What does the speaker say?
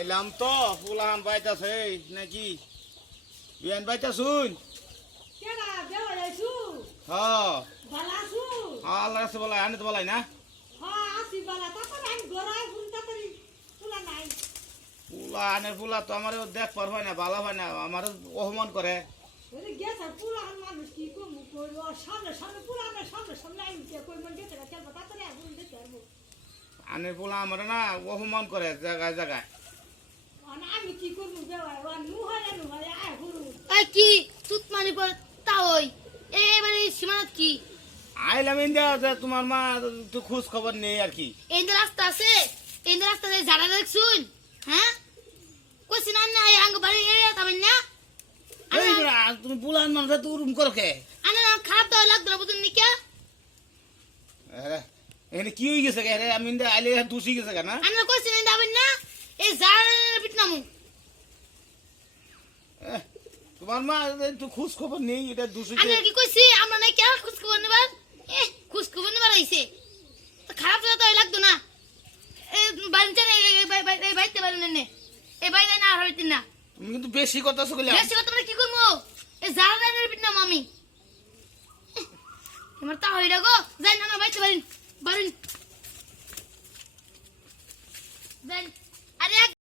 আইলাম তো ফুলাহান বাইতাছে নাকি বিয়ান বাইতাছুন কেডা বেওড়াইছু হ্যাঁ বালা আছু আল্লাহ রাসে বলাই আনে তো বলাই না হ্যাঁ আসি বালা তারপরে আমি গড়াই ফুল তাড়াতাড়ি ফুলা নাই ফুলা আনে ফুলা তো আমার দেখ পার হয় না ভালো হয় না আমার অপমান করে ওরে গেছে পুরা মানুষ কি কম কইল সামনে সামনে পুরা না সামনে সামনে আইন কে কই মন গেছে চল তাড়াতাড়ি আগুন দেখতে পারবো আনে ফুলা আমার না অপমান করে জায়গায় জায়গায় আমি কি করব বেওড়া নু হয় আয় হুরু আই কি তুত মানি পর তাওই এবারে সীমানাত কি আইলাম ইন্ডিয়া যে তোমার মা একটু খোঁজ খবর নেই আর কি এন্ড রাস্তা আছে এন্ড রাস্তা যে জাড়া দেখছুন হ্যাঁ কইছিন না আই আঙ্গ বাড়ি এরিয়া তাবেন না এই বড়া তুমি বুলান মানুষ তো রুম করো কে আনা খারাপ তো লাগতো না বুঝুন নি কে আরে এখানে কি হয়ে গেছে রে আমি ইন্ডিয়া আইলে দুষি গেছে কেন আনা কইছিন যাবেন না এই জাড়ার পিটনামু তোমার মা একটু খোঁজ খবর নেই এটা দুষি আনা কি কইছি আমরা না কে খুশ খবর নিবার খুশ খবর নিবার আইছে তো খারাপ তো লাগতো না এই বাড়িতে এই বাইতে পারেন না এই বাইরে না আর হইতেন না তুমি কিন্তু বেশি কথা শুনলে বেশি কথা বলে কি করবো এই জাড়ার পিটনাম আমি আমার তা হইরা গো যাই না আমার বাইতে পারেন যাই